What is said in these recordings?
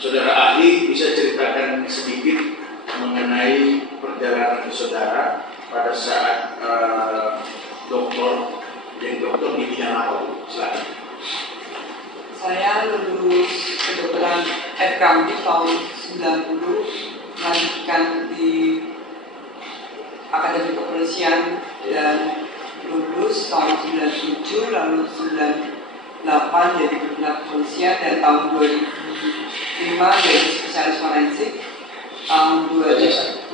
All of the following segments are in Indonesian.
Saudara ahli bisa ceritakan sedikit mengenai perjalanan saudara pada saat doktor di bidang apa? Silakan. Saya lulus kedokteran FKUD tahun 90, melanjutkan di Akademi Kepolisian dan lulus tahun 97, lalu 98 jadi pembina kepolisian, dan tahun 2005 jadi spesialis forensik, tahun 2016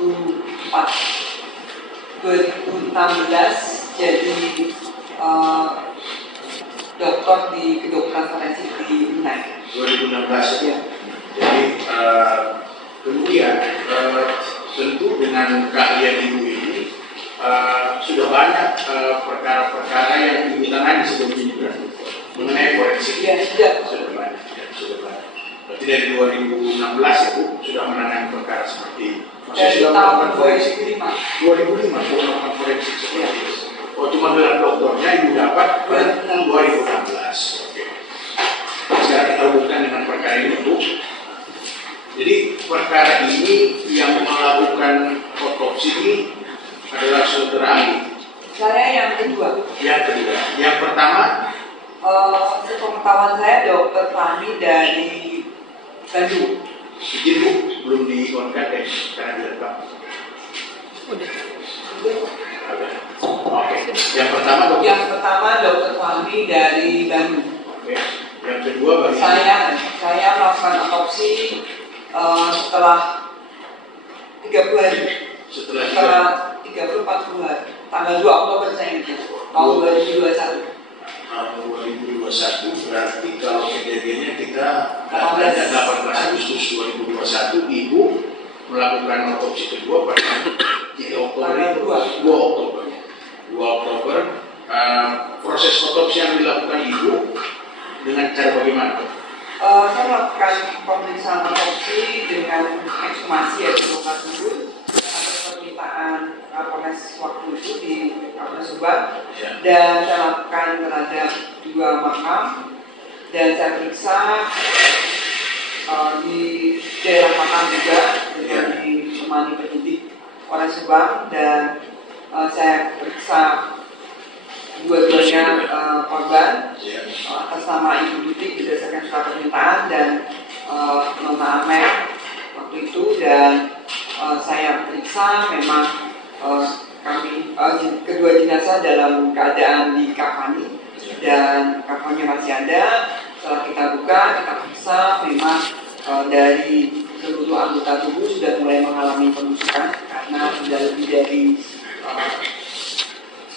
jadi dokter di kedokteran forensik di UNAI. 2016 ya. Jadi kemudian tentu dengan keahlian ibu ini sudah banyak perkara-perkara yang ibu tangani sebelum ini mengenai forensik. Ya, sudah banyak. Berarti dari 2016 itu sudah menangani perkara seperti dari tahun 2005 melakukan forensik seperti itu. Oh, cuma gelar doktornya ibu dapat pada 2016. Oke. Sekarang kita hubungkan dengan perkara ini, Bu. Jadi perkara ini yang melakukan otopsi ini adalah saudara ahli. Saya yang kedua. Yang kedua. Yang pertama, sepengetahuan saya Dr. Fahmi dari Bandung. izin Bu, belum dikontak ya, karena direkam. Udah. Oke. Yang pertama, Dr. Yang pertama Dr. Fahmi dari Bandung. Oke. Yang kedua bagi saya melakukan otopsi setelah 30 hari. Setelah 30-40 hari. Tanggal 2 Oktober saya itu. Tahun 2021. 2021 berarti kalau kejadiannya kita 18 Agustus 2021 ibu melakukan otopsi kedua pada 3 Oktober 2 Oktober proses otopsi yang dilakukan ibu dengan cara bagaimana? Saya melakukan pemeriksaan otopsi dengan ekshumasi yaitu bongkar kubur atas permintaan Kapolres waktu itu di Kapolres Subang, dan saya lakukan terhadap 2 makam, dan saya periksa di daerah makam juga dengan ditemani penyidik Polres Subang, dan saya periksa dua-duanya korban atas nama Ibu Dutik berdasarkan surat permintaan dan Nona Amer waktu itu, dan saya periksa memang kami kedua jenazah dalam keadaan dikafani dan kafannya masih ada. Setelah kita buka, kita periksa memang dari seluruh anggota tubuh sudah mulai mengalami pembusukan karena sudah lebih dari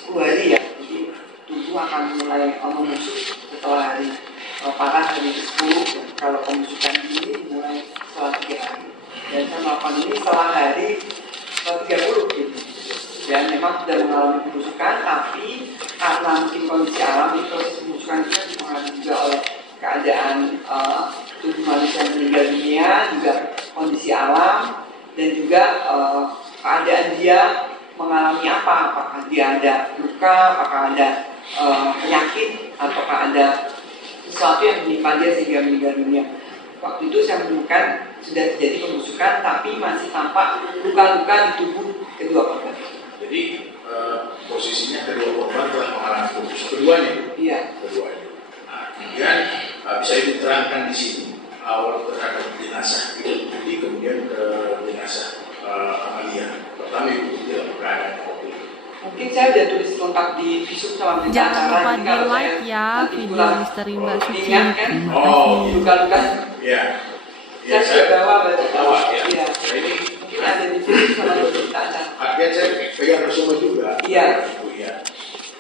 10 hari ya. Tubuh akan mulai membusuk setelah hari parah hari ke-10. Kalau pembusukan ini mulai setelah 3 hari, dan saya melakukan ini setelah hari 30 gitu. Dan memang sudah mengalami pembusukan, tapi karena mungkin kondisi alam ini proses pembusukan juga dipengaruhi juga oleh keadaan tubuh manusia yang meninggal dunia, juga kondisi alam, dan juga keadaan dia mengalami apa, apakah dia ada luka, apakah ada penyakit, ataukah ada sesuatu yang menimpa dia sehingga meninggal dunia. Waktu itu saya menemukan sudah terjadi pembusukan, tapi masih tampak luka-luka di tubuh kedua korban. Jadi posisinya kedua korban telah mengalami pembusukan keduanya. Iya. Keduanya. Nah, kemudian bisa diterangkan di sini awal terhadap jenazah itu, jadi kemudian ke jenazah Amalia. Pertama ibu tidak berada waktu itu. Mungkin saya sudah tulis lengkap di visum sama berita acara. Jangan lupa di like ya video misteri Mbak Suci. Terima kasih. Luka-luka. Ya. Saya sudah bawa baca. Ya. Nah, ini mungkin ada di visum sama berita acara. Akhirnya saya pegang resume juga. Iya. Ibu ya.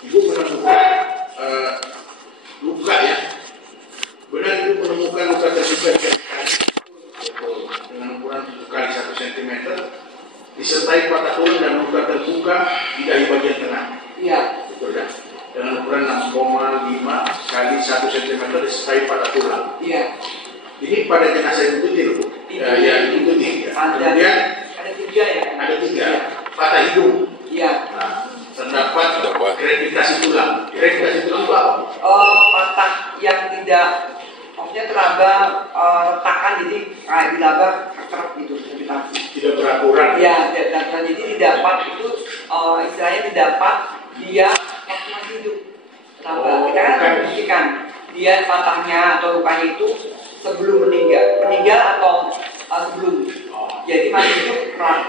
Ibu menemukan luka ya. Benar ibu menemukan luka terbuka dengan ukuran 7 kali 1 cm disertai patah tulang dan luka terbuka di dahi bagian tengah. Iya. Betul kan? Dengan ukuran 6,5 kali 1 cm disertai patah tulang. Iya. Ini pada jenazah Ibu Tuti loh. Ya, Ibu Tuti. Kemudian ada 3 ya. Ada 3. Patah hidung. Iya. Nah, terdapat rehabilitasi tulang. Rehabilitasi tulang itu apa? Patah yang tidak, maksudnya teraba retakan, jadi kayak dilaba kekerap gitu gravitasi. Tidak beraturan. Ya, tidak beraturan. Jadi didapat itu istilahnya didapat dia waktu masih hidup. Kita kan membuktikan dia patahnya atau lukanya itu sebelum meninggal atau sebelum. Jadi masih hidup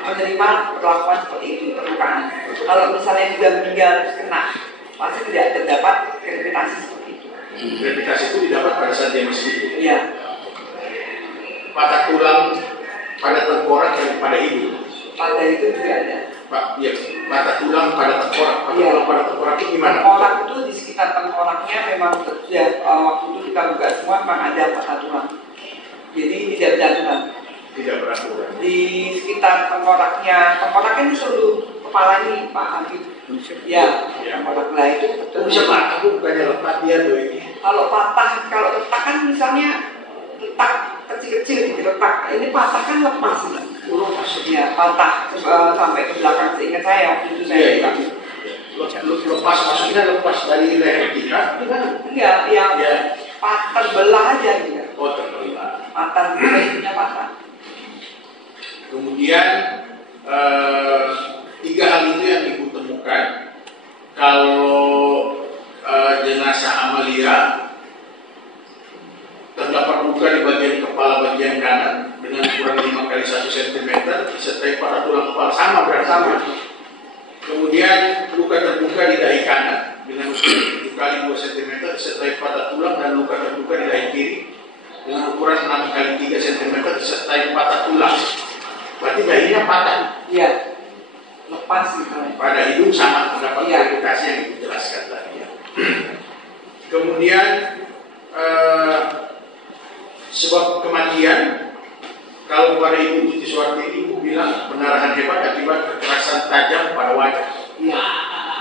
menerima perlakuan seperti itu, perlukaan. Kalau misalnya sudah meninggal terus kena, pasti tidak terdapat gravitasi seperti itu. Gravitasi itu didapat pada saat dia masih hidup. Iya. Patah tulang pada tengkorak dan pada hidung. Pada itu juga ada. Ya, patah tulang pada tengkorak. Patah tulang pada tengkorak itu gimana? Tengkorak itu di sekitar tengkoraknya memang ya, waktu itu kita buka semua memang ada patah tulang. Jadi tidak beraturan. Tidak beraturan. Di sekitar tengkoraknya ini seluruh kepala ini Pak Habib. Ya, tengkorak lah itu. Tapi bisa patah, bukannya lepas dia tuh ini. Kalau patah, kalau retak kan misalnya retak kecil-kecil gitu retak. Ini patah kan lepas. Ya, patah sampai ke belakang. Seingat saya waktu itu saya lepas, maksudnya lepas dari leher kita, gimana? enggak, yang terbelah aja gitu. Oh, terbelah. Patah, lehernya patah. Kemudian 3 hal itu yang ibu temukan. Kalau jenazah Amalia terdapat luka di bagian kepala bagian kanan dengan ukuran 5 kali 1 cm disertai patah tulang kepala sama bersama. Kemudian luka terbuka di dahi kanan dengan ukuran 7 kali 2 cm disertai patah tulang dan luka terbuka di dahi kiri dengan ukuran 6 kali 3 cm disertai patah tulang. Berarti dahinya patah. Iya. Lepas gitu. Pada hidung sama terdapat gravitasi yang dijelaskan tadi ya. Kemudian sebab kematian, kalau pada Ibu Tutiswati Ibu bilang pendarahan hebat akibat kekerasan tajam pada wajah. Ya.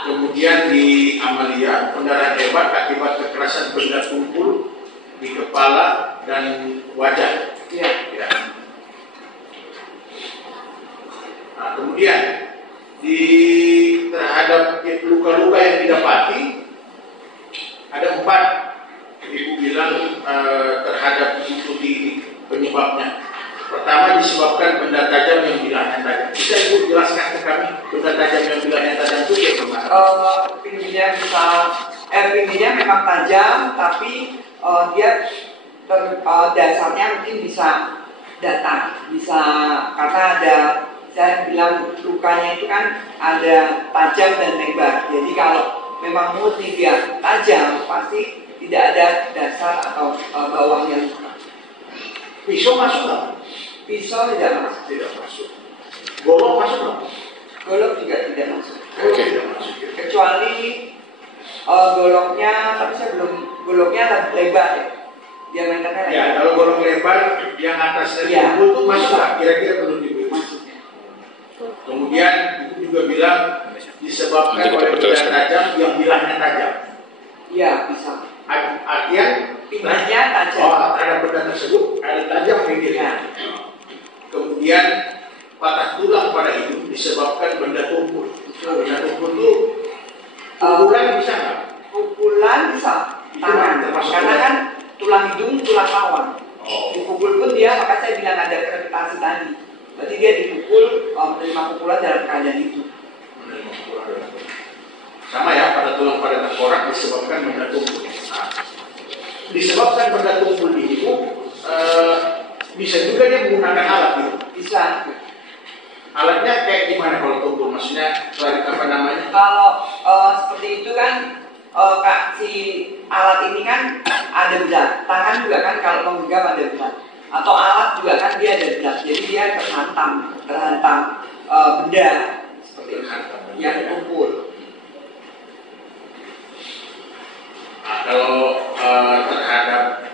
Kemudian di Amalia pendarahan hebat akibat kekerasan benda tumpul di kepala dan wajah. Iya. Ya. Nah, kemudian terhadap luka-luka yang didapati ada 4. Ibu bilang terhadap Ibu Tuti ini penyebabnya. Pertama disebabkan benda tajam yang bilahnya tajam. Bisa Ibu jelaskan ke kami benda tajam yang bilahnya tajam itu bagaimana? Pinggirnya memang tajam, tapi dia dasarnya mungkin bisa datar, bisa karena ada. Saya bilang lukanya itu kan ada tajam dan lebar. Jadi kalau memang murni dia tajam, pasti tidak ada dasar atau bawahnya luka. Pisau masuk nggak? Pisau tidak masuk. Tidak masuk. Golok masuk nggak? Golok juga tidak masuk. Oke, tidak masuk. Kecuali goloknya, tapi saya belum, goloknya lebar ya. Diameternya lebar. Ya, kalau golok lebar yang atas dari tubuh itu masuk nggak? Kira-kira perlu dibuat. Kemudian itu juga bilang disebabkan oleh benda tajam yang bilahnya tajam. Iya, bisa. Artian pinggirnya tajam. Ada benda tersebut ada tajam pinggirnya. Kemudian patah tulang pada hidung disebabkan benda tumpul. Benda tumpul itu pukulan bisa nggak? Pukulan bisa. Tangan. Karena kan tulang hidung tulang rawan. Dipukul pun dia, maka saya bilang ada gravitasi tadi. Berarti dia dipukul, menerima pukulan dalam keadaan itu. Sama ya, pada tulang pada tengkorak disebabkan benda tumpul. Nah, disebabkan benda tumpul di hidung, bisa juga dia menggunakan alat gitu. Bisa. Alatnya kayak gimana kalau tumpul? Maksudnya apa namanya? Kalau seperti itu kan, si alat ini kan ada berat. Tangan juga kan kalau menggenggam ada berat. Atau alat juga kan dia ada berat, jadi dia terhantam benda seperti itu yang tumpul. Nah, kalau terhadap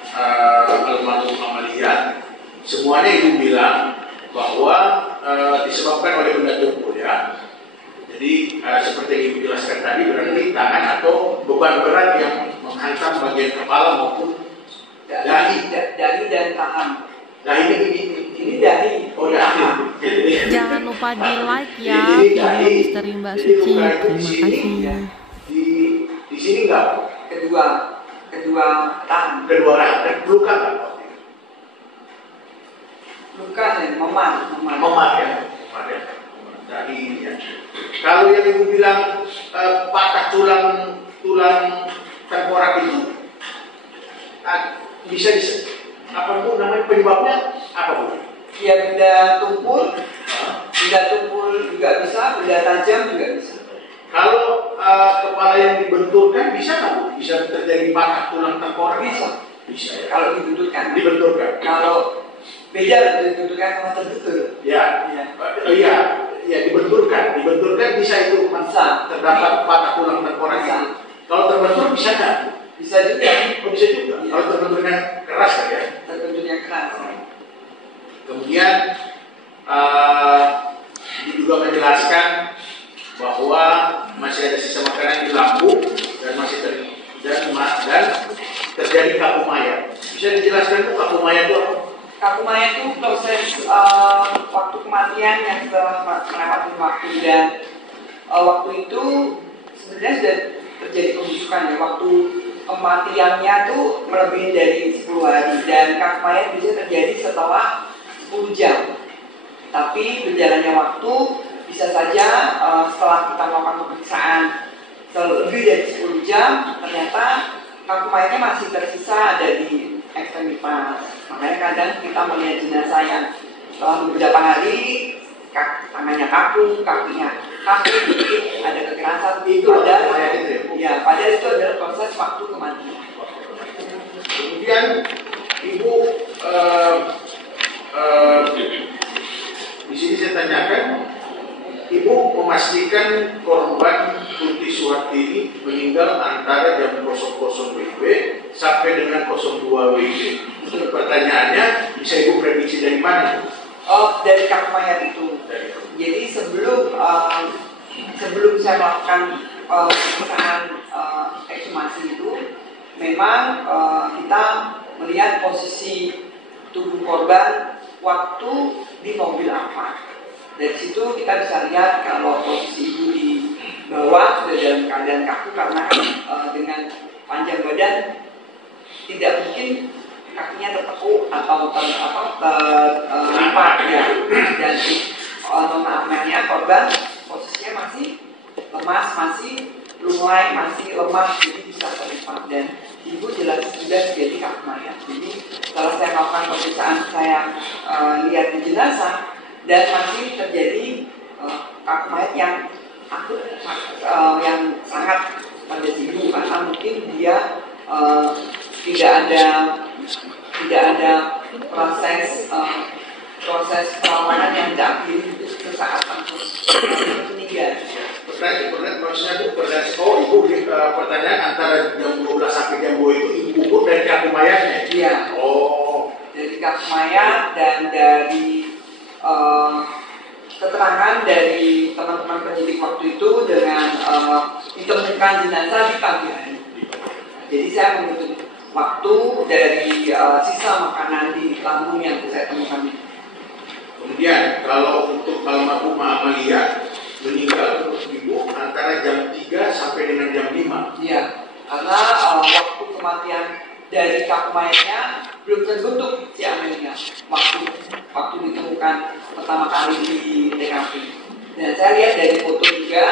almarhum Amalia, semuanya Ibu bilang bahwa disebabkan oleh benda tumpul ya. Jadi seperti yang Ibu jelaskan tadi, berarti tangan atau beban berat yang menghantam bagian kepala maupun dahi dan tangan. Dahi ini dahi. Oh dahi. Jangan lupa di like ya video Misteri Mbak Suci. Terima kasih. Di sini enggak? Kedua tangan. Kedua tangan. Luka enggak? Luka dan memar. Memar ya. Dari ya. Kalau yang ibu bilang patah tulang tengkorak itu bisa apa bu namanya penyebabnya apa bu? Ya benda tumpul juga bisa, benda tajam juga bisa. Kalau kepala yang dibenturkan bisa nggak bu? Bisa terjadi patah tulang tengkorak? Bisa ya. Kalau dibenturkan. Kalau beda dibenturkan sama terbentur. Ya. Iya, dibenturkan bisa itu bisa terdapat patah tulang tengkorak. Kalau terbentur bisa nggak? Bisa juga. Bisa juga. Ya. Kalau terbenturnya keras kan ya? Terbenturnya keras. Kemudian juga menjelaskan bahwa masih ada sisa makanan di lambung dan masih terjadi kaku mayat. Bisa dijelaskan bu kaku mayat itu apa? Kaku mayat itu proses waktu kematian yang setelah melewati waktu, dan waktu itu sebenarnya sudah terjadi pembusukan ya. Waktu kematiannya tuh melebihi dari 10 hari, dan kaku mayat bisa terjadi setelah 10 jam. Tapi berjalannya waktu bisa saja setelah kita melakukan pemeriksaan lebih dari 10 jam, ternyata kaku mayatnya masih tersisa ada di ekstremitas. Makanya kadang kita melihat jenazah yang setelah beberapa hari tangannya kaku, kakinya kaku, ada kekerasan. Itu padahal itu adalah proses waktu kematian. Kemudian ibu di sini saya tanyakan, ibu memastikan korban Tuti Suharti ini meninggal antara jam 00 WIB sampai dengan 02 WIB. Pertanyaannya, bisa ibu prediksi dari mana? Dari kaku mayat itu. Jadi sebelum saya melakukan pemeriksaan ekshumasi itu, memang kita melihat posisi tubuh korban waktu di mobil apa. Dari situ kita bisa lihat kalau posisi ibu di bawah sudah dalam keadaan kaku, karena dengan panjang badan tidak mungkin kakinya tertekuk atau terlipat ya. Dan non-apnea korban posisinya masih lemas, masih lunglai, masih lemah, jadi bisa terlipat, dan ibu jelas sudah jadi kaku mayat. Jadi setelah saya melakukan pemeriksaan, saya lihat di jenazah dan masih terjadi kaku mayat yang akut, yang sangat pada ibu, karena mungkin dia tidak ada proses perlawanan yang diambil itu sesaat langsung meninggal. Pertanyaan antara jam 12 sampai jam 2 itu ibu ukur dari kaku mayatnya? Iya. Dari kaku mayat dan dari keterangan dari teman-teman penyidik waktu itu dengan ditemukan jenazah di pagi hari. Jadi saya menghitung waktu dari sisa makanan di lambung yang saya temukan. Kemudian kalau untuk almarhumah Amalia meninggal untuk ibu antara jam 3 sampai dengan jam 5. Iya, karena waktu kematian dari kaku mayatnya belum terbentuk si Amelia waktu ditemukan pertama kali di TKP. Dan saya lihat dari foto juga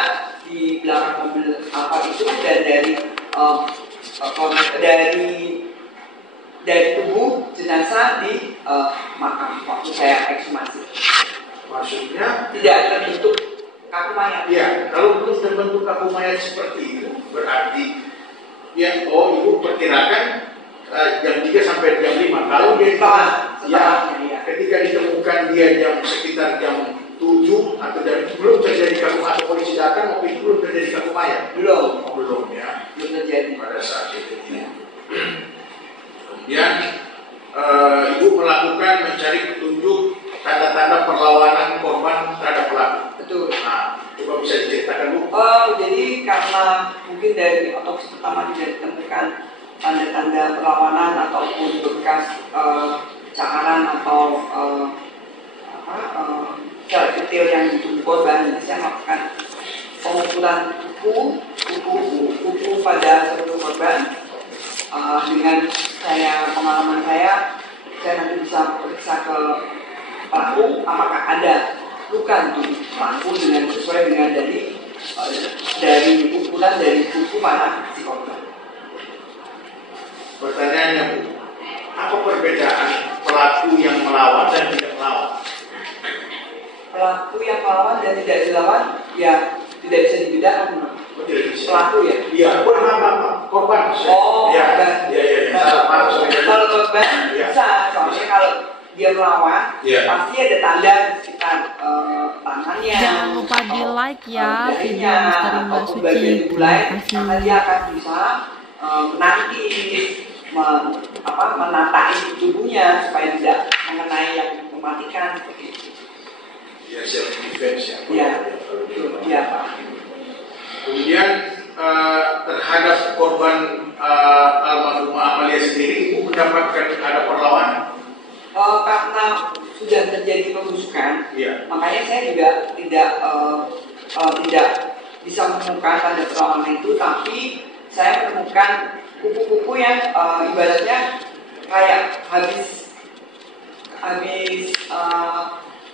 di belakang mobil apa itu, dan dari tubuh jenazah di makam waktu saya ekshumasi. Maksudnya tidak terbentuk kaku mayat. Iya, kalau belum terbentuk kaku mayat seperti itu, berarti yang ibu perkirakan jam 3 sampai jam 5. Kalau dia ketika ditemukan dia sekitar jam 7 atau belum terjadi kaku, atau polisi datang waktu itu belum terjadi kaku mayat. Belum ya. Belum terjadi pada saat itu. Ya. Kemudian ibu melakukan mencari petunjuk tanda-tanda perlawanan korban terhadap pelaku. Betul. Nah, coba bisa diceritakan Bu. Jadi karena mungkin dari otopsi pertama tidak ditemukan tanda-tanda perlawanan ataupun bekas cakaran atau sel kecil yang di tubuh korban, jadi saya melakukan pengukuran kuku pada seluruh korban. Dengan pengalaman saya nanti bisa periksa ke pelaku apakah ada luka di pelaku dengan sesuai dengan dari ukuran dari tubuh para si korban. Pertanyaannya Bu, apa perbedaan pelaku yang melawan dan tidak melawan? Pelaku yang melawan dan tidak dilawan ya tidak bisa dibedakan. Oh, tidak bisa. Pelaku ya? Iya, korban. Oh, ya, korban. Ya. Salah paham saya. Kalau korban Ya. bisa, soalnya kalau dia melawan, Ya. pasti ada tanda di sekitar tangannya. Jangan lupa di like ya video jarinya, Misteri Mbak ataupun Suci. bagian Terima mulai, kasih. maka dia akan bisa menangkis, menata tubuhnya supaya tidak mengenai yang mematikan seperti itu. Ya, self defense ya. Iya, iya Pak. Kemudian terhadap korban almarhumah Amalia sendiri, Ibu mendapatkan ada perlawanan? Karena sudah terjadi pembusukan, Iya. makanya saya juga tidak bisa menemukan tanda perlawanan itu, tapi saya menemukan kuku-kuku yang ibaratnya kayak habis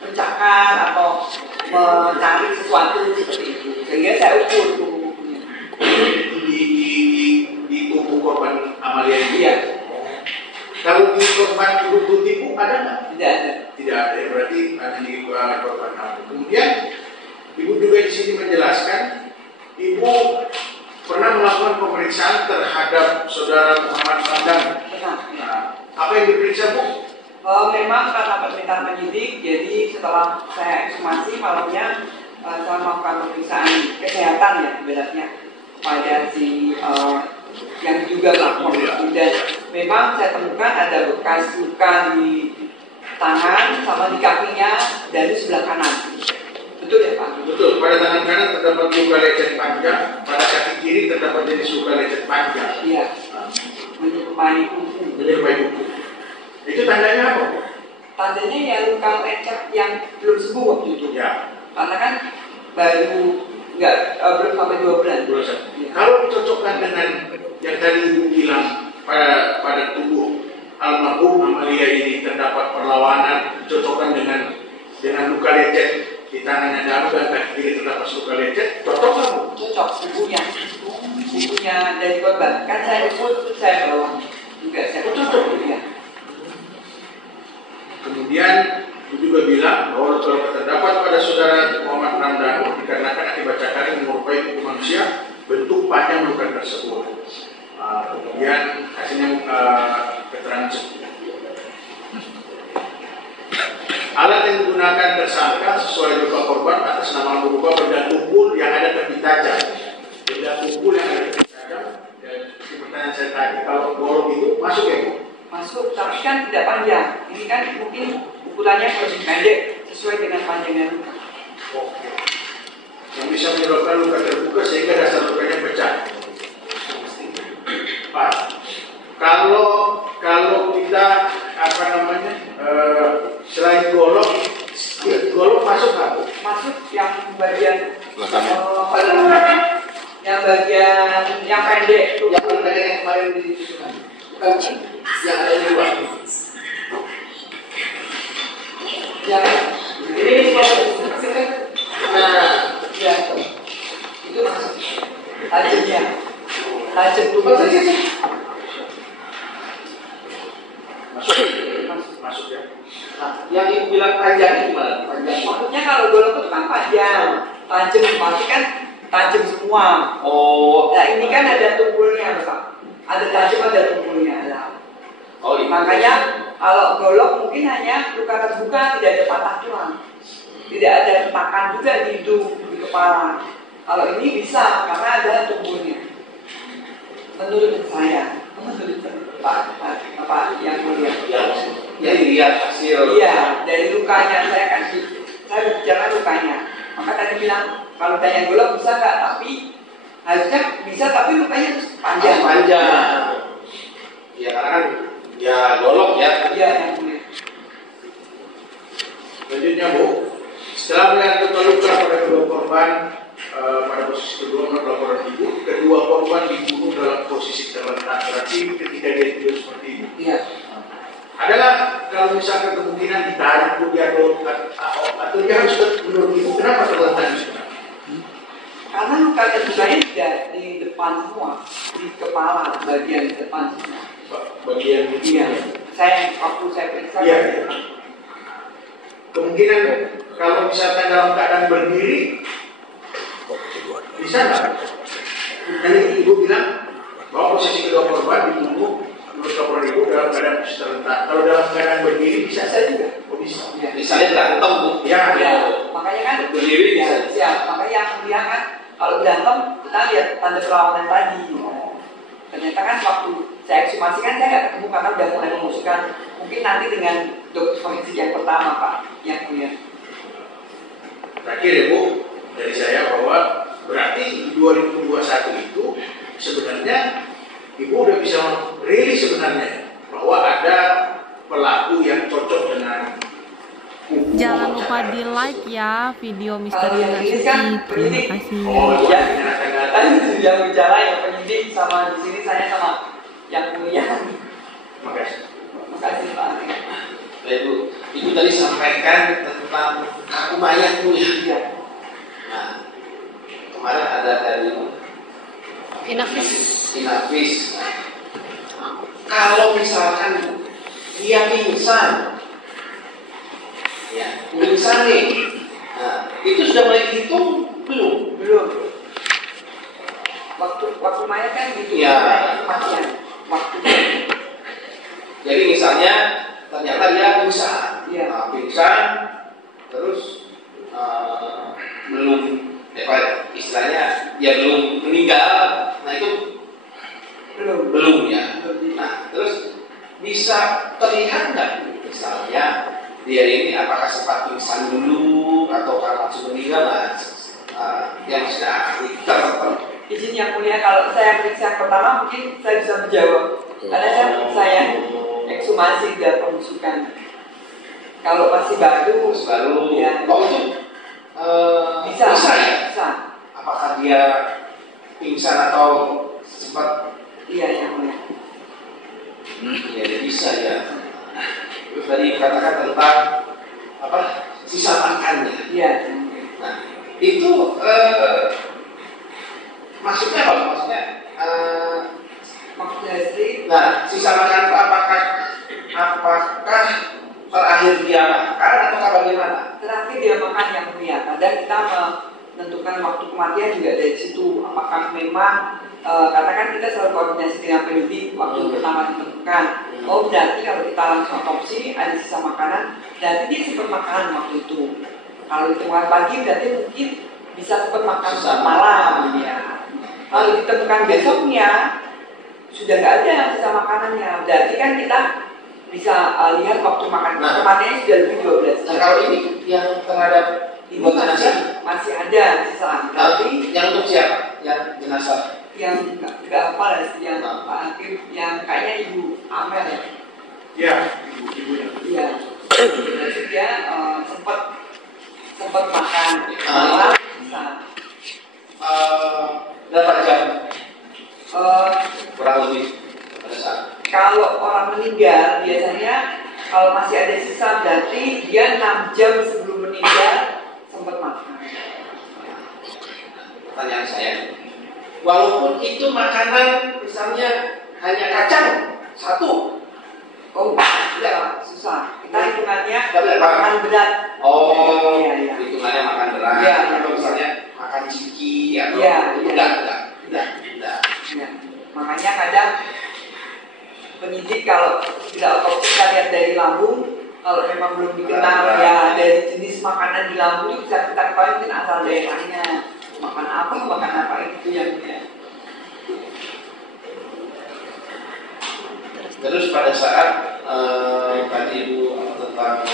mencakar atau mencari sesuatu seperti itu, sehingga saya ukur kuku-kukunya. Di tubuh korban Amalia ini. Iya, Kalau di korban Ibu Tuti Bu ada nggak? tidak ada. Tidak ada, berarti hanya di korban Amalia. Kemudian Ibu juga di sini menjelaskan, Ibu pernah melakukan pemeriksaan terhadap saudara Muhammad Pandang. Benar. Nah, apa yang diperiksa Bu? Memang karena permintaan penyidik, jadi setelah saya ekshumasi malamnya saya melakukan pemeriksaan kesehatan ya ibaratnya pada si yang juga melakukan itu, dan memang saya temukan ada bekas luka di tangan sama di kakinya dari sebelah kanan. Betul ya Pak? Betul, pada tangan kanan terdapat luka lecet panjang, pada kaki kiri terdapat jenis luka lecet panjang. Iya. Menyerupai kuku. Menyerupai kuku. Itu tandanya apa? Tandanya ya luka lecet yang belum sembuh waktu itu. Ya. Karena kan baru belum sampai 2 bulan. Kalau dicocokkan dengan yang tadi Ibu bilang pada tubuh almarhum Amalia ini terdapat perlawanan, dicocokkan dengan luka lecet di tangannya dalam dan kaki kiri terdapat luka lecet, cocok nggak Bu? Cocok bukunya dari korban. Kan saya ikut, saya bawa juga saya cocok ya. Kemudian Ibu juga bilang bahwa kalau terdapat pada saudara Muhammad Ramdhani dikarenakan akibat cakar yang menyerupai tubuh manusia, bentuk panjang luka tersebut. Kemudian hasilnya keterangan seperti alat yang digunakan tersangka sesuai luka korban atas nama berupa benda tumpul yang ada tepi tajam. Benda tumpul yang ada tepi tajam. Seperti pertanyaan saya tadi, kalau golok itu masuk ya Bu? Masuk, tapi kan tidak panjang. Ini kan mungkin ukurannya lebih pendek sesuai dengan panjangnya luka. Oke. Yang bisa menyebabkan luka terbuka sehingga dasar lukanya pecah. Pak, kalau kita selain golok masuk nggak Bu? Masuk yang bagian yang bagian yang pendek itu. Yang pendek yang kemarin ditunjukkan. Bukan yang ada di luar. Yang ini nah, ya itu masuk tajamnya, tajam tubuh. Masuk ya. Nah, yang Ibu bilang panjangnya gimana? Panjang. Maksudnya kalau golok itu kan panjang, tajam, pasti kan tajam semua. Oh, Nah ini kan ada tumpulnya, Pak. Ada tajam, ada tumpulnya. Nah, oh iya. makanya kalau golok mungkin hanya luka terbuka, tidak ada patah tulang, tidak ada retakan juga di hidung, di kepala. Kalau ini bisa karena ada tumpulnya. Menurut saya, menurut Pak yang mulia. Yang dilihat hasil. Iya, dari lukanya saya bicara lukanya. Maka tadi bilang kalau tanya golok bisa nggak? Tapi harusnya bisa, tapi lukanya terus panjang. Panjang. Ya karena kan ya golok ya. Iya, yang mulia. Selanjutnya Bu, setelah melihat luka-luka pada kedua korban pada posisi kedua menurut laporan Ibu, kedua korban dibunuh dalam posisi terletak, berarti ketika dia tidur seperti ini. Iya. adalah kalau misalkan kemungkinan ditarik dia atau dia harus menurut ibu kenapa terletak di sana? Karena luka tembakanya tidak di depan semua, di kepala bagian depan semua. Bagian Iya. Waktu saya periksa. Iya. Kemungkinan kalau misalkan dalam keadaan berdiri bisa nggak? Jadi ibu bilang bahwa posisi kedua korban di tubuh menurut laporan ibu dalam keadaan terlentak. Kalau dalam keadaan berdiri bisa saja juga. Oh bisa. Ya. Misalnya berantem bu. Ya. Ya. Makanya kan Berdiri ya, bisa. siap. Makanya yang mulia kan kalau berantem kita lihat tanda perlawanan tadi. Ternyata kan waktu saya ekshumasi kan saya nggak ketemu karena udah mulai memusuhkan. Mungkin nanti dengan dokter forensik yang pertama Pak, yang mulia. Terakhir ya Bu, dari saya bahwa berarti di 2021 itu sebenarnya Ibu udah bisa rilis sebenarnya bahwa ada pelaku yang cocok dengan Jangan lupa di like ya video Misteri Kalau yang Mbak ini Suci. kan Terima penyidik. kasih. Oh Ya. iya, Tadi yang bicara yang penyidik sama di sini saya sama yang mulia. makasih. Makasih Pak. Baik bu, ibu tadi sampaikan tentang aku mayat bu ya. Iya. Nah, kemarin ada dari Inafis. Inafis. Kalau misalkan dia pingsan, ya pingsan nih, nah, itu sudah mulai dihitung belum? Belum. Waktu mayat kan gitu. Iya. Kematian. Waktu. Jadi misalnya ternyata dia pingsan, Iya. nah, pingsan, terus belum, istilahnya ya belum meninggal, nah itu belum ya. Nah terus bisa terlihat nggak misalnya dia ini apakah sempat pingsan dulu atau langsung meninggal, yang sudah tertentu. Izin yang mulia, kalau saya periksa pertama mungkin saya bisa menjawab karena saya ekshumasi dan pembusukan. Kalau masih baru, ya. Oh itu bisa ya? Bisa. Apakah dia pingsan atau sempat? Iya yang mulia. Ya bisa ya. Terus tadi katakan tentang apa sisa makannya. Iya yang mulia. Nah itu maksudnya apa? Maksudnya istri. Nah sisa makan itu apakah terakhir dia makan atau bagaimana? Terakhir dia makan yang mulia. Kadang kita menentukan waktu kematian juga dari situ. Apakah memang katakan kita selalu koordinasi dengan penyidik waktu pertama ditemukan. Oh berarti kalau kita langsung otopsi ada sisa makanan, berarti dia sempat makanan waktu itu. Kalau ditemukan pagi berarti mungkin bisa sempat makan Sisa malam. Ya. Kalau ditemukan besoknya sudah nggak ada sisa makanannya. Berarti kan kita bisa lihat waktu makan kematiannya sudah lebih 12 jam. Nah kalau ini yang terhadap Ini masih ada sisa. tapi yang untuk siapa? Yang jenazah? Yang nggak apa lah, yang Pak Hakim, yang kayaknya Ibu Amel ya. Ya, ibunya. Iya. Jadi dia sempat makan malam bisa. Berapa jam? Kurang lebih pada saat. Kalau orang meninggal biasanya kalau masih ada sisa berarti dia 6 jam sebelum meninggal sempat makan. Pertanyaan saya, walaupun itu makanan misalnya hanya kacang satu, Oh tidak susah. Kita hitungannya Tidak, Pak. makan berat. Iya. hitungannya makan berat, Iya. atau misalnya makan ciki atau Iya. enggak. Ya. Makanya kadang penyidik kalau tidak otopsi kita lihat dari lambung, kalau memang belum dikenal ya dari jenis makanan di lambung itu bisa kita ketahui mungkin asal daerahnya makan apa itu yang ya. Terus pada saat tadi Ibu tentang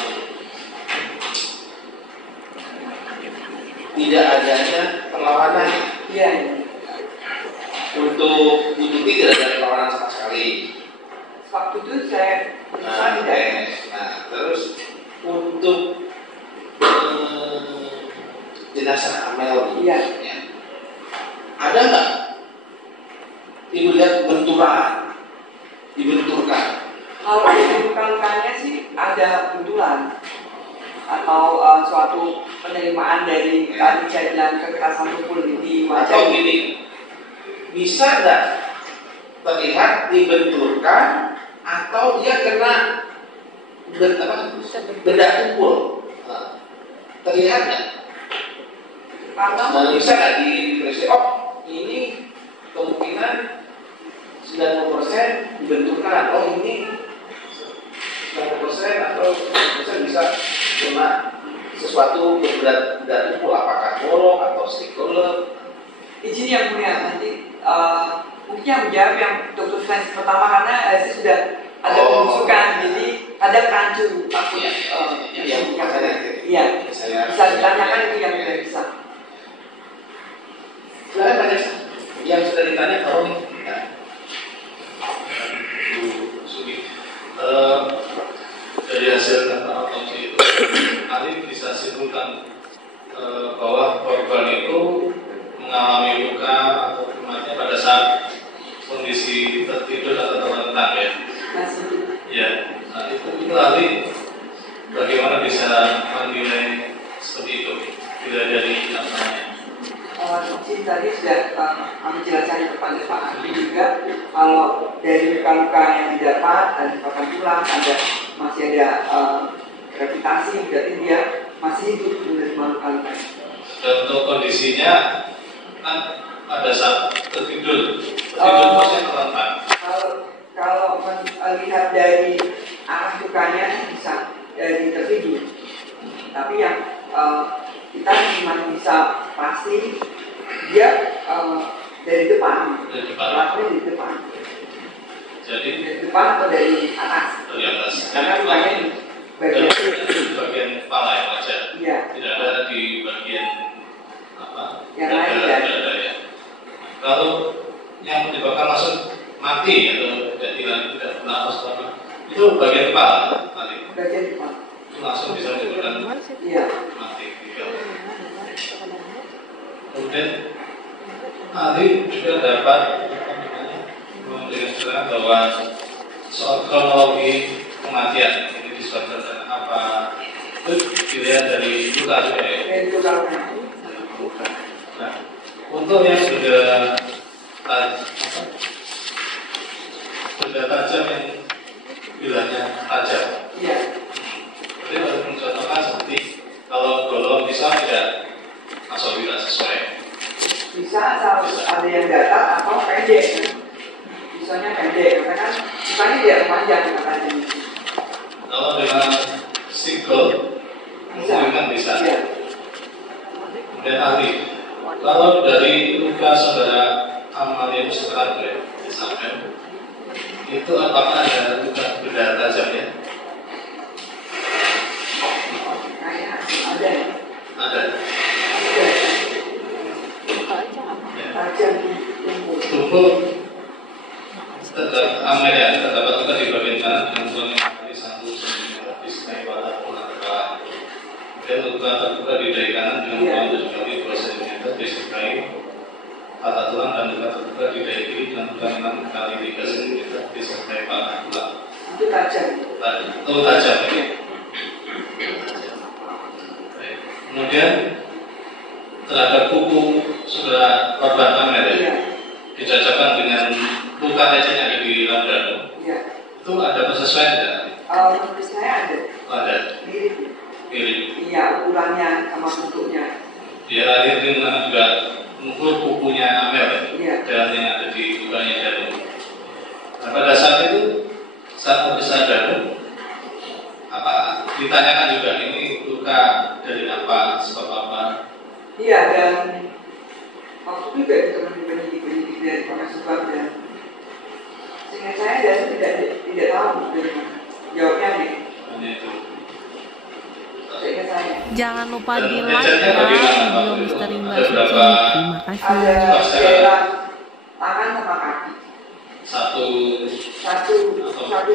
tidak adanya perlawanan, Iya. untuk tidak ada perlawanan sama sekali. Waktu itu saya tidak. Nah, terus untuk jenazah Amel, Iya. ya, ada nggak Ibu lihat dibenturkan, Kalau dari luka-lukanya sih ada benturan atau suatu penerimaan dari kejadian kekerasan tubuh di wajah. Atau gini, bisa nggak terlihat dibenturkan atau dia kena benda tumpul? Terlihat nggak? Nah, bisa nggak diprediksi? Oh, ini kemungkinan 90% dibenturkan. Oh, ini 90% atau 90% bisa kena sesuatu benda tumpul, apakah golok atau stikolog. Izin yang mulia, nanti mungkin yang menjawab yang dokter Francis pertama karena saya sudah ada penusukan, jadi ada rancu takut. Iya, bisa ditanyakan itu yang tidak bisa. Silakan tanya yang sudah ditanya kalau nih. Dari hasil data otopsi itu, ahli bisa simpulkan bahwa korban itu mengalami luka atau kematian pada saat kondisi tertidur atau terlentang ya. Ya, nah itu ahli bagaimana bisa menilai seperti itu? Tidak dari namanya. Izin tadi sudah kami jelaskan kepada Pak Ahli juga kalau dari luka-luka yang didapat dan bahkan tulang masih ada gravitasi, berarti dia masih hidup menerima luka-luka. Dan untuk kondisinya kan pada saat tertidur masih terlentang. Kalau melihat dari arah lukanya bisa dari tertidur, tapi yang kita cuma bisa pasti dia dari depan, pelakunya dari depan. Jadi dari depan atau dari atas? Dari atas. Karena lukanya di bagian kepala yang wajah. Iya. Tidak ada di bagian apa? Yang lain tidak ada. Ya. Kalau yang menyebabkan langsung mati atau tidak bernafas apa? Itu bagian kepala tadi. Bagian depan. Itu langsung bisa menyebabkan mati. Kemudian ahli juga dapat menjelaskan bahwa soal kronologi kematian ini disebabkan karena apa itu dilihat dari luka juga ya. Dari luka. Nah, untuk yang sudah tajam yang bilangnya tajam. Iya. Jadi harus mencontohkan seperti kalau golong pisau tidak masuk tidak sesuai. Bisa ada yang datar atau pendek. Misalnya pendek, karena kan misalnya tidak panjang katanya. Kalau dengan sikl mungkin bisa. Iya. Kemudian ahli, kalau dari luka saudara Amalia Mustaqil sampai itu apakah ada luka benda tajam ya? Kayaknya ada. Ada. Tajam tumpul. Tumpul tetap Amalia terdapat luka di bagian kanan dengan ukuran yang 1 cm disertai pada kepala. Kemudian luka terbuka di dahi kanan dengan ukuran 7 kali 2 cm disertai patah tulang dan luka terbuka di dahi kiri dengan ukuran 6 kali 3 cm disertai patah tulang. Itu tajam. Itu tajam ini. Kemudian terhadap kuku saudara korban Amel ya, dicocokkan dengan luka lecet yang ada di lambung. Iya. Itu ada persesuaian tidak? Menurut saya ada. Ada. Mirip. Mirip. Iya, ukurannya sama bentuknya. Dia akhirnya juga mengukur kukunya Amel Iya. dan yang ada di lukanya jarum. Nah, pada saat itu saat memeriksa jarum, apa ditanyakan juga ini luka dari apa, sebab apa? Iya, dan waktu itu juga teman penyidik dari Komnas Sebab dan sehingga saya dan tidak tahu dari mana. Jawabnya nih. Hanya itu. Sehingga saya. Jangan lupa di like ya video Misteri Mbak Suci. Terima kasih. Ada daerah tangan sama kaki. Satu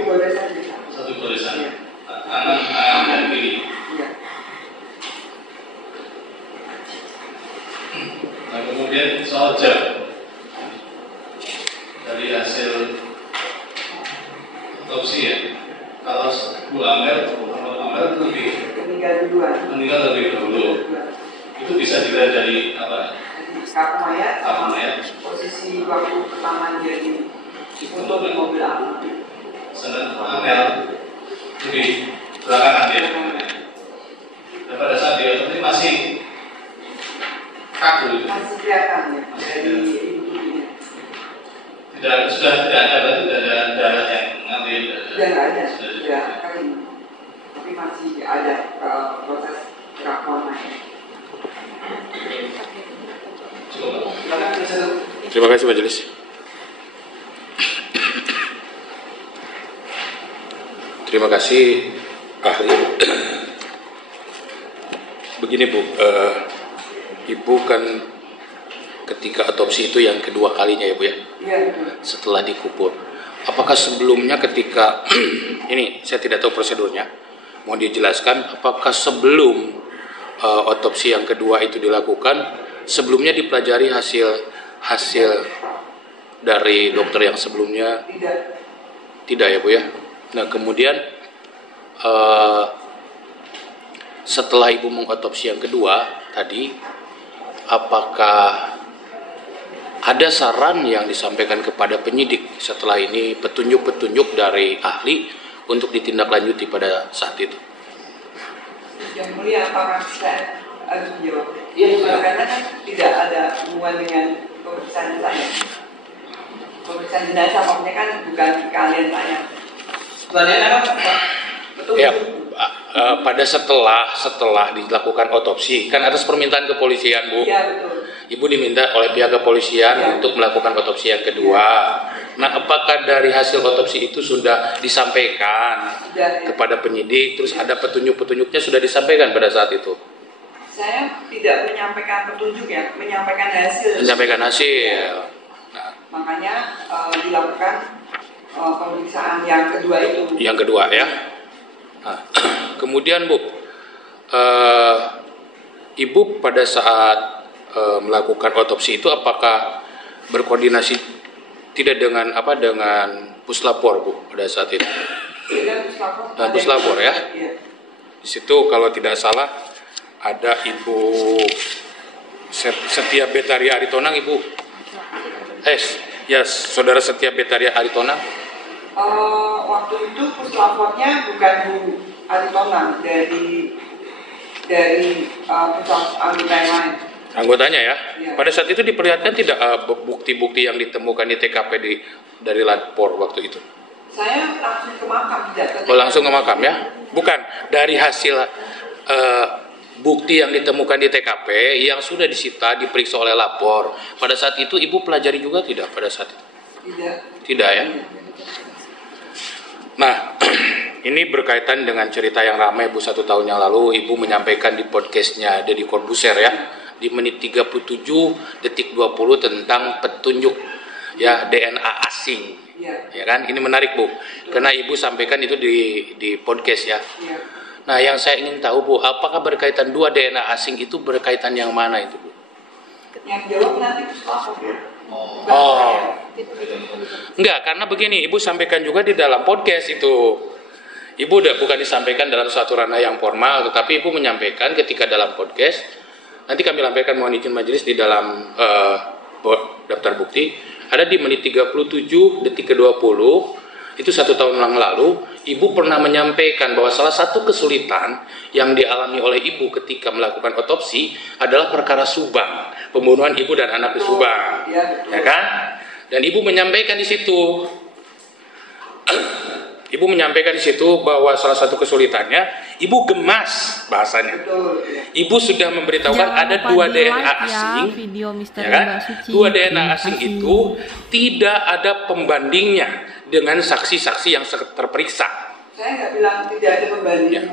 goresan bisa. Satu goresan. Iya. Kanan dan kiri. Iya. Nah, kemudian soal jam dari hasil otopsi ya. kedua. Meninggal terlebih dahulu. Itu bisa dilihat dari apa? Jadi kaku mayat Kaku sama mayat. posisi waktu pertama dia untuk di mobil apa? Sedang Amel di belakangan dia. Dan pada saat dia ini masih kaku. Masih kelihatan ya dari ibu-ibunya. Sudah tidak ada, berarti tidak ada darah yang mengalir. Sudah nggak ada, sudah kering. Tapi masih ada proses kerapuan mayat. Terima kasih majelis. Terima kasih ahli. Begini Bu, Ibu kan ketika otopsi itu yang kedua kalinya ya Bu ya? Iya betul. Setelah dikubur. Apakah sebelumnya ketika ini saya tidak tahu prosedurnya, mau dijelaskan apakah sebelum otopsi yang kedua itu dilakukan, sebelumnya dipelajari hasil dari dokter yang sebelumnya? Tidak. Tidak ya Bu ya. Nah kemudian setelah Ibu mengotopsi yang kedua tadi, apakah ada saran yang disampaikan kepada penyidik setelah ini, petunjuk-petunjuk dari ahli untuk ditindaklanjuti pada saat itu? Yang mulia, apakah saya harus menjawab? Iya, Karena kan tidak ada hubungan dengan pemeriksaan saya. Pemeriksaan jenazah maksudnya kan bukan kalian saya. Pertanyaan apa Pak? Betul. Ya, pada setelah dilakukan otopsi, kan atas permintaan kepolisian Bu, Iya betul. Ibu diminta oleh pihak kepolisian Ya. untuk melakukan otopsi yang kedua. Nah, apakah dari hasil otopsi itu sudah disampaikan Sudah, ya. kepada penyidik, terus ada petunjuk-petunjuknya sudah disampaikan pada saat itu? Saya tidak menyampaikan petunjuk ya, menyampaikan hasil. Menyampaikan hasil. Nah, Makanya dilakukan pemeriksaan yang kedua itu. yang kedua ya. Nah, kemudian Bu, Ibu pada saat melakukan otopsi itu apakah berkoordinasi tidak dengan puslapor Bu pada saat itu? Dan puslapor ya. Iya. Di situ kalau tidak salah ada Ibu Setia Betaria Aritonang, Ibu. Ya, Saudara Setia Betaria Aritonang. Waktu itu puslapornya bukan Bu Aritonang dari pusat anggota yang lain. Anggotanya ya. Ya. Pada saat itu diperlihatkan tidak bukti-bukti yang ditemukan di TKP dari lapor waktu itu? Saya langsung ke makam, tidak ke Langsung ke makam ya? Bukan, dari hasil bukti yang ditemukan di TKP yang sudah disita, diperiksa oleh lapor. Pada saat itu Ibu pelajari juga tidak pada saat itu? Tidak. Tidak ya? Nah, ini berkaitan dengan cerita yang ramai Bu 1 tahun yang lalu Ibu menyampaikan di podcastnya Deddy Corbuzier ya, di menit 37 detik 20 tentang petunjuk ya DNA asing. Ya kan? Ini menarik Bu, karena Ibu sampaikan itu di podcast ya. Iya. Nah, yang saya ingin tahu Bu, apakah berkaitan 2 DNA asing itu berkaitan yang mana itu Bu? Yang jawab nanti puslapor. Oh, enggak, karena begini, Ibu sampaikan juga di dalam podcast itu. Ibu bukan disampaikan dalam suatu ranah yang formal, tetapi Ibu menyampaikan ketika dalam podcast. Nanti kami lampirkan, mohon izin majelis, di dalam daftar bukti. Ada di menit 37 detik ke-20, itu 1 tahun yang lalu, Ibu pernah menyampaikan bahwa salah satu kesulitan yang dialami oleh Ibu ketika melakukan otopsi adalah perkara Subang, pembunuhan Ibu dan anak di Subang. Iya, betul. Ya kan? Dan Ibu menyampaikan di situ, Ibu menyampaikan di situ bahwa salah satu kesulitannya, Ibu gemas bahasanya. Betul. Ya. Ibu sudah memberitahukan Jangan ada lupa 2 di DNA like asing, ya video Misteri ya kan? Mbak Suci. 2 DNA Terima asing kasih. itu tidak ada pembandingnya dengan saksi-saksi yang terperiksa. Saya nggak bilang tidak ada pembanding.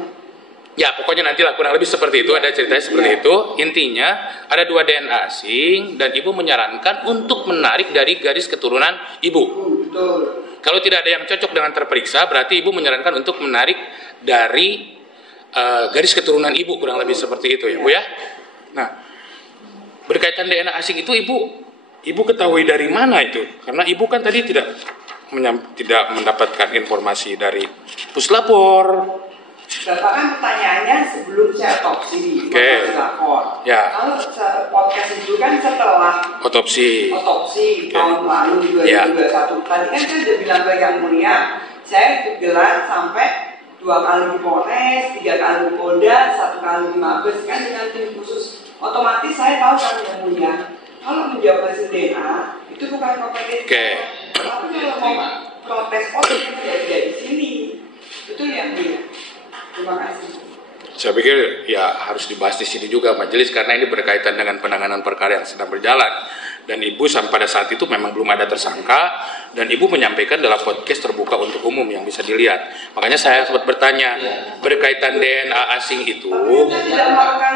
Ya, pokoknya nantilah kurang lebih seperti itu, ada ceritanya seperti itu. Intinya ada 2 DNA asing dan Ibu menyarankan untuk menarik dari garis keturunan Ibu. Betul. Kalau tidak ada yang cocok dengan terperiksa, berarti Ibu menyarankan untuk menarik dari garis keturunan Ibu, kurang lebih seperti itu ya Bu ya. Nah, berkaitan DNA asing itu Ibu ketahui dari mana itu? Karena Ibu kan tadi tidak mendapatkan informasi dari puslapor, Bapak kan pertanyaannya sebelum saya otopsi, Oke. lapor. Ya. Kalau podcast itu kan setelah Otopsi. tahun lalu 2021. Ya. Tadi kan saya sudah bilang ke Yang Mulia, saya ikut gelar sampai 2 kali di Polres, 3 kali di Polda, 1 kali di Mabes kan dengan tim khusus. Otomatis saya tahu kan Yang Mulia, kalau menjawab hasil DNA itu bukan kompetensi. Oke. Tapi kalau mau protes itu tidak di sini. Betul Yang Mulia. Terima kasih. Saya pikir ya harus dibahas di sini juga majelis karena ini berkaitan dengan penanganan perkara yang sedang berjalan. Dan Ibu pada saat itu memang belum ada tersangka dan Ibu menyampaikan dalam podcast terbuka untuk umum yang bisa dilihat. Makanya saya sempat bertanya berkaitan DNA asing itu. Tidak melakukan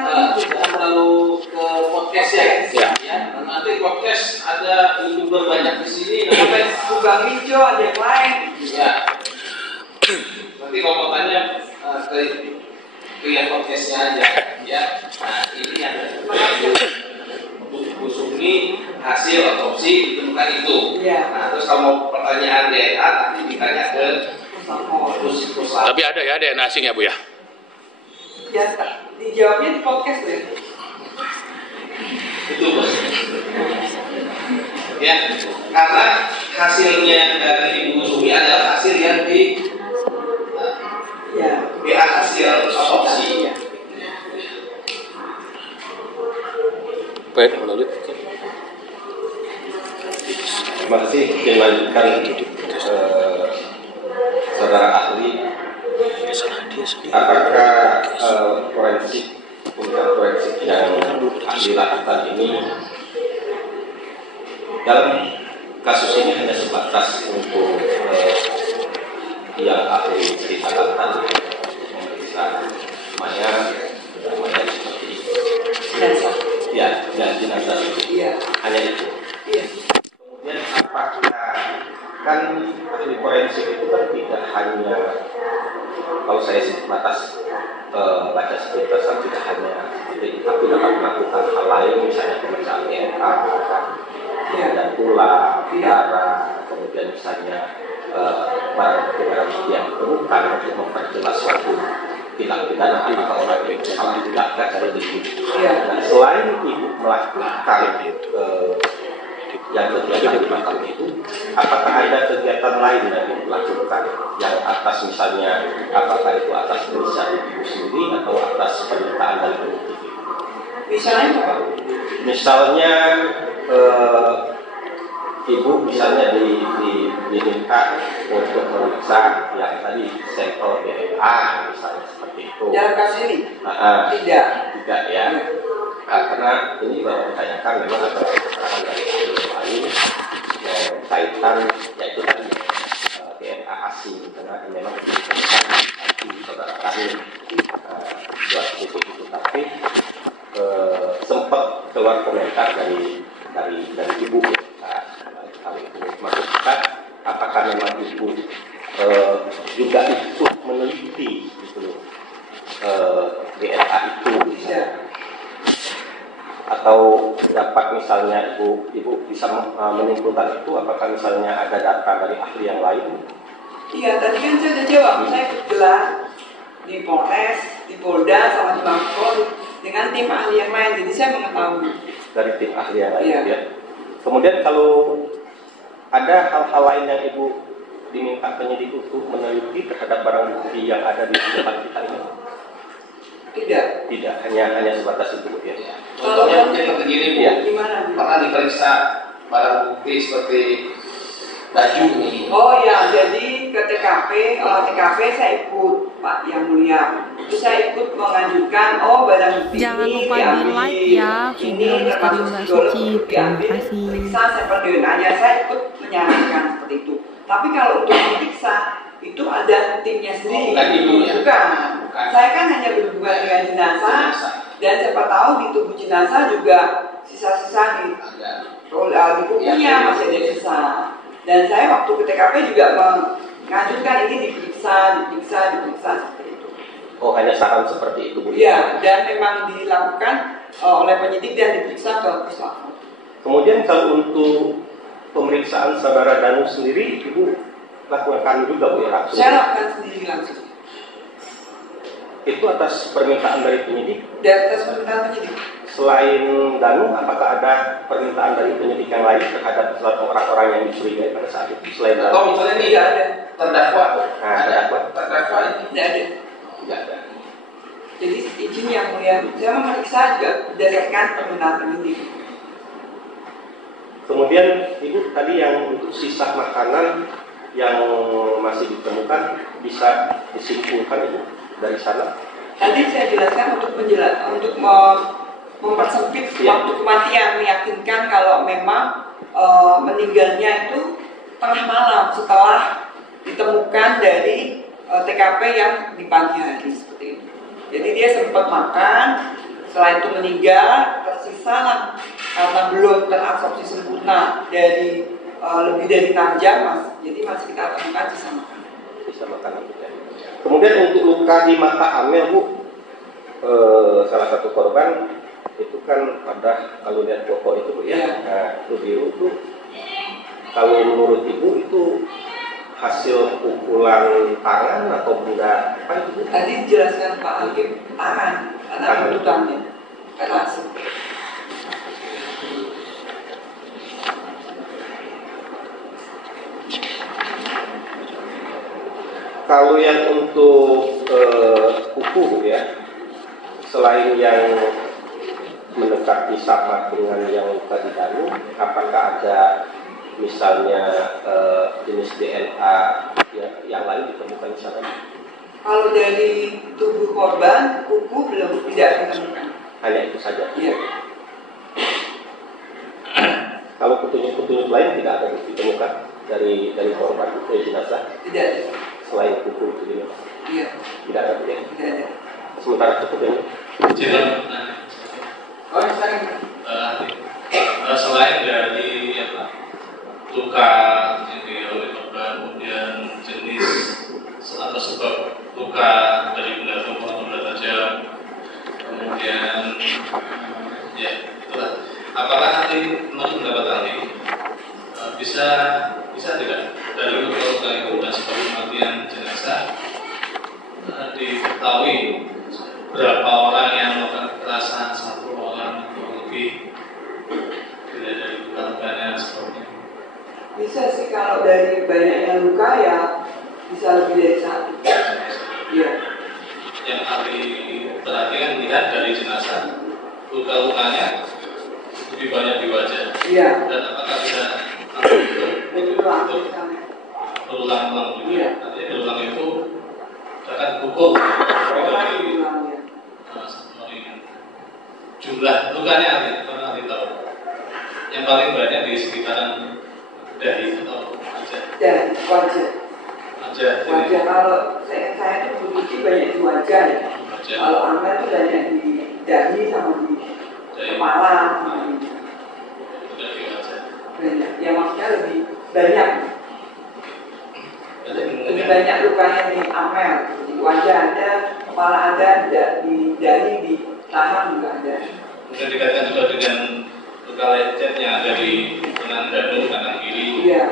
Lalu ke podcast Ya. Nanti podcast ada YouTuber banyak di sini. sampai Subang Rijo ada yang lain. Ya. Nanti kalau mau tanya ke yang podcastnya aja. Ya. Nah ini yang untuk busuk ini hasil otopsi ditemukan itu. Iya. Nah terus kalau mau pertanyaan DNA nanti ditanya ke pusat. Tapi ada ya DNA asing ya Bu ya? Ya, dijawabnya di podcast ya. Itu bos. Ya, karena hasilnya dari Ibu Sumi adalah hasil yang di Ya. hasil otopsi. Iya. Baik, melalui. Terima kasih. Dilanjutkan saudara ahli. Apakah forensik pemeriksaan forensik yang dilakukan ini dalam kasus ini hanya sebatas untuk yang ahli ceritakan tadi pemeriksaan mayat seperti itu. Ya, dan jenazah Iya. hanya itu. Iya. Kemudian apakah kan ahli forensik itu kan tidak hanya kalau saya sebatas baca sekitar tidak hanya seperti itu, tapi dapat melakukan hal lain misalnya pemeriksaan DNA, dan tulang, darah, kemudian misalnya barang bukti yang ditemukan untuk memperjelas suatu tindak pidana atau orang itu salah tidakkan seperti itu. Nah, selain ibu melakukan yang kegiatan di makam itu, apakah ada kegiatan lain yang dilakukan yang atas misalnya apakah itu atas inisiatif ibu sendiri atau atas permintaan dari penyidik? Misalnya apa? Misalnya ibu misalnya diminta untuk memeriksa yang tadi sampel DNA misalnya seperti itu. Dalam kasus ini? Tidak ya. Karena ini baru ditanyakan memang ada keterangan dari ahli lain yang kaitan yaitu tadi DNA asing karena memang ditemukan di saudara kami buat titik itu, tapi sempat keluar komentar dari ibu hal itu. Maksud kita apakah memang ibu juga ikut meneliti gitu DNA itu misalnya. Atau dapat misalnya ibu bisa menyimpulkan itu apakah misalnya ada data dari ahli yang lain? Iya, tadi kan saya sudah jawab. Saya ikut gelar di Polres, di Polda, sama di Mabes dengan tim ahli yang lain. Jadi saya mengetahui Dari tim ahli yang lain, Iya. ya. Kemudian kalau ada hal-hal lain yang ibu diminta penyidik untuk meneliti terhadap barang bukti yang ada di depan kita ini? Tidak, hanya sebatas itu ya. Contohnya mungkin begini Bu, gimana? pernah diperiksa barang bukti seperti baju nih. Oh ya, jadi ke TKP saya ikut Pak Yang Mulia. Terus saya ikut mengajukan barang bukti Jangan ini lupa diambil di like ini, ya video misteri Mbak Suci. Terima kasih. Periksa sampel DNA-nya, saya ikut menyarankan seperti itu. Tapi kalau untuk diperiksa itu ada timnya sendiri. Bukan ibu ya? Bukan. Saya kan hanya berhubungan dengan jenazah dan siapa tahu di tubuh jenazah juga sisa-sisa di bukunya masih ada sisa. Dan saya waktu ke TKP juga mengajukan ini diperiksa seperti itu. Oh, hanya saran seperti itu Bu? Iya, dan memang dilakukan oleh penyidik dan diperiksa ke puslapor. Kemudian kalau untuk pemeriksaan saudara Danu sendiri, ibu lakukan juga Bu ya langsung? Saya lakukan sendiri langsung. itu atas permintaan dari penyidik. Dan atas permintaan penyidik. Selain Danu, apakah ada permintaan dari penyidik yang lain terhadap orang-orang yang dicurigai pada saat itu selain Danu? Atau misalnya nih Tidak ada. terdakwa, Terdakwa ini Tidak ada. tidak ada. Jadi izin yang mulia, saya memeriksa juga berdasarkan permintaan penyidik. Kemudian Ibu tadi yang untuk sisa makanan yang masih ditemukan bisa disimpulkan Ibu dari sana? Tadi saya jelaskan untuk mempersempit waktu kematian, meyakinkan kalau memang meninggalnya itu tengah malam setelah ditemukan dari TKP yang di pagi hari seperti itu. Jadi dia sempat makan, setelah itu meninggal, tersisa lah karena belum terabsorpsi sempurna dari lebih dari 6 jam mas, jadi masih kita temukan sisa makanan. Sisa makanan juga. Kemudian untuk luka di mata Amel Bu, salah satu korban itu kan pada kalau lihat foto itu Bu ya, nah itu biru itu kalau menurut Ibu itu hasil pukulan tangan atau benda apa itu Bu? Tadi dijelaskan Pak Hakim tangan karena tuntutannya langsung. Kalau yang untuk kuku ya, selain yang mendekati sama dengan yang luka di Danu, apakah ada misalnya jenis DNA yang lain ditemukan di sana? Kalau dari tubuh korban, kuku belum tidak ditemukan. Hanya itu saja. Iya. Kalau petunjuk-petunjuk lain tidak ada ditemukan dari korban dari jenazah? Tidak ada. Selain kuku itu juga? Iya. Tidak ada ya? Tidak ada. Sementara cukup ini. Oh, saya selain dari luka yang dialami korban, kemudian jenis atau sebab luka dari benda tumpul atau benda tajam, kemudian ya itulah. Apakah nanti menurut pendapat ahli bisa tidak dari luka itu dan sebab kematian jenazah diketahui berapa orang yang melakukan kekerasan, 1 orang atau lebih, tidak dari luka-lukanya sebabnya? bisa sih kalau dari banyak yang luka ya bisa lebih dari 1. Iya. Yang ahli berarti kan lihat dari jenazah luka-lukanya lebih banyak di wajah. Iya. Dan apakah bisa Berulang misalnya. berulang-ulang juga? Iya. Artinya berulang itu akan pukul dari Berulangnya. jumlah lukanya ahli tahu. Yang paling banyak di sekitaran dahi atau wajah. Dan wajah. Wajah. Wajah kalau saya itu berpikir banyak di wajah ya. Wajah. Kalau Amel itu banyak di dahi sama di kepala. Tidak di wajah. Banyak. Ya maksudnya lebih banyak. Jadi Lebih banyak lukanya di Amel. Di wajah ada, kepala ada, di dahi, di tangan juga ada. mungkin dikaitkan juga dengan luka lecet yang ada di kanan dada, kanan kiri, Iya.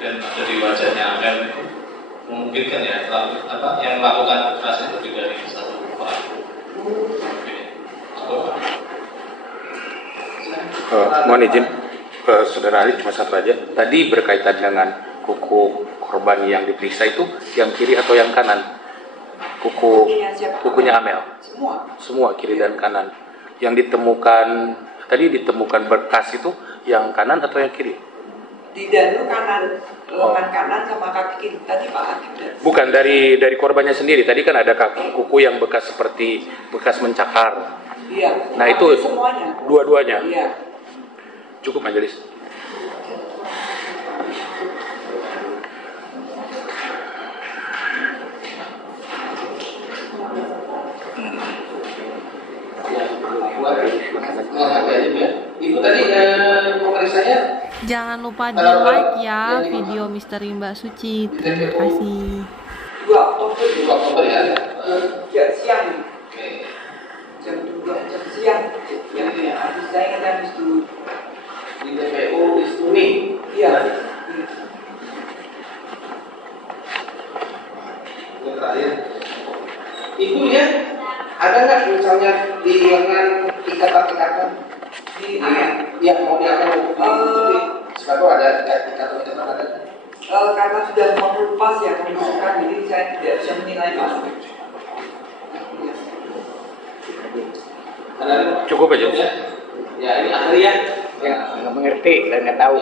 dan ada di wajahnya Amel. Memungkinkan ya yang melakukan kekerasan lebih dari 1 orang. Cukup. Mohon izin, Saudara ahli cuma satu aja. Tadi berkaitan dengan kuku korban yang diperiksa itu yang kiri atau yang kanan? Kukunya Amel. Semua kiri dan kanan. Yang ditemukan tadi ditemukan berkas itu yang kanan atau yang kiri? Di danu kanan, lengan kanan sama kaki kiri. Tadi Pak Hakim. Bukan dari korbannya sendiri. Tadi kan ada kuku yang bekas seperti bekas mencakar. Iya. Nah itu semuanya. Dua-duanya. Iya. Cukup majelis. Itu tadi pemeriksanya. Jangan lupa di like ya video Misteri Mbak Suci. Terima kasih. 2 Oktober ya. Jam siang. Oke. Jam 2 jam siang. Ya, habis saya ingat habis dulu. Di TPU Istuni. Iya. Yang terakhir. nggak misalnya di lengan ikatan-ikatan Di ya mau diatur jadi sepatu ada ikatan-ikatan ada. karena sudah mau lepas ya pemasukan, jadi saya tidak bisa menilai pasti. Cukup aja. Ya ini ahli ya. Ya, nggak mengerti dan nggak tahu.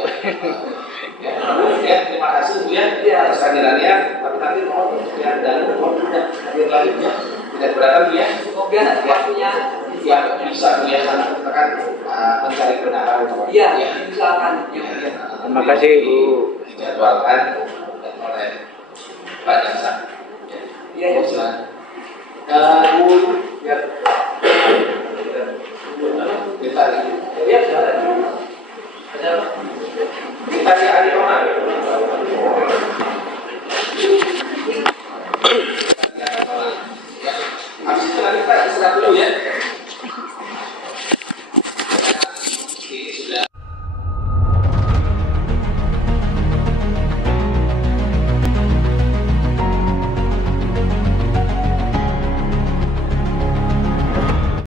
Ya, terima kasih Bu ya atas kehadirannya. Tapi nanti mohon ya dan mohon tidak hadir lagi ya. Tidak keberatan Bu ya. Semoga waktunya Ya bisa Bu ya karena kita kan mencari kebenaran. iya misalkan. Terima kasih Bu. Dijadwalkan oleh Pak Jaksa. Iya, ya. Bu